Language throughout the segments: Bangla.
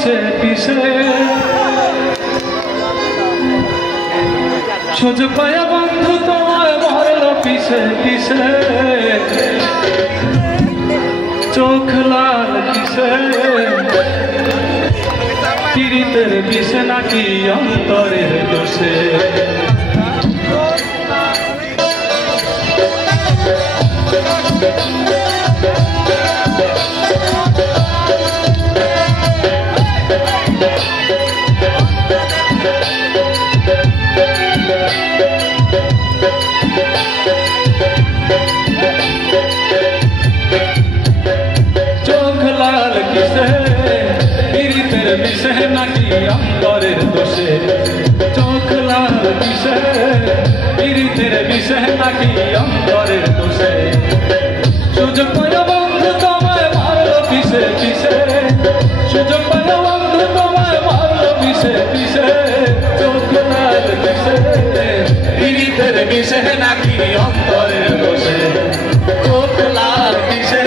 পিছে পিছে সোজা পায়া বন্ধু তোমায় মারলো পিছে পিছে চোখ লাল কিসে পীড়িতের বিষে নাকি অন্তরের দোষে বিষে নাকি অন্তরের দোষে চোখ লাল বিষে পীড়িতের বিষে নাকি অন্তরের দোষে সুযোগ পায়া বন্ধু তোমায় মারলো পিছে পিছে সুযোগ পায়া বন্ধু তোমায় মারলো পিছে পিছে চোখ লাল বিষে পীড়িতের বিষে নাকি অন্তরের দোষে চোখ লাল বিষে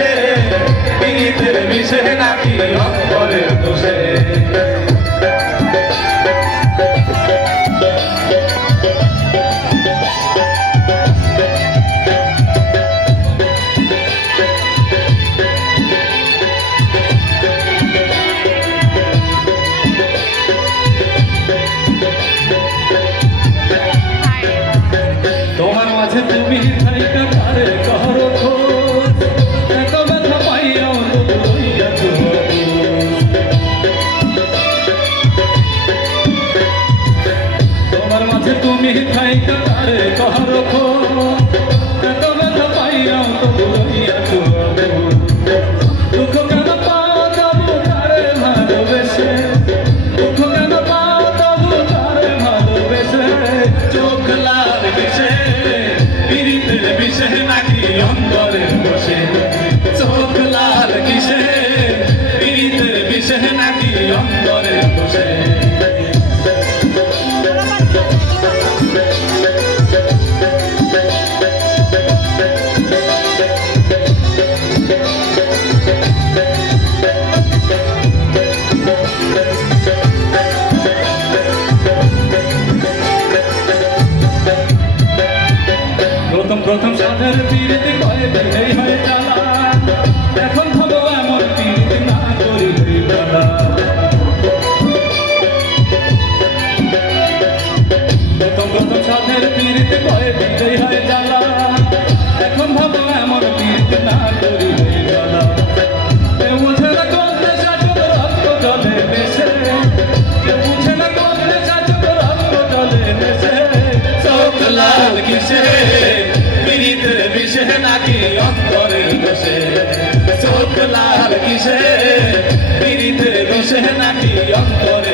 পীড়িতের বিষে নাকি অন্তরের দোষে তোমার মাঝে তুমি থাইকা পারে কারো খোঁজ এত ব্যথা পাইয়াও তো রইয়াছো তোমার মাঝে তুমি থাইকা পারে কারো খোঁজ এত ব্যথা পাইয়াও তো রইয়াছো দুঃখ কেন পাও তবু তারে ভালোবেসে দুঃখ কেন পাও তবু তারে ভালোবেসে চোখ লাল বিষে পীড়িতের বিষে নাকি অন্তরের দোষে চোখ লাল কিসে পীড়িতের বিষে নাকি অন্তরের দোষে প্রথম সাধের পীড়িত কয়ে দিলেই হয় জ্বালা এখন ভাবো এমন পীড়িত না করিলেই জ্বালা প্রথম সাধের পীড়িত কয়ে দিলেই হয় জ্বালা এখন ভাবো এমন পীড়িত না করিলেই জ্বালা কেউ বুঝে না করতে সাচুক রক্ত জলে বেশে কেউ বুঝে না করতে সাচুক রক্ত জলে বেশে চোখ লাল কিসে পীড়িতের বিষে নাকি অন্তরের দোষে চোখ লাল কিসে পীড়িতের বিষে নাকি অন্তরের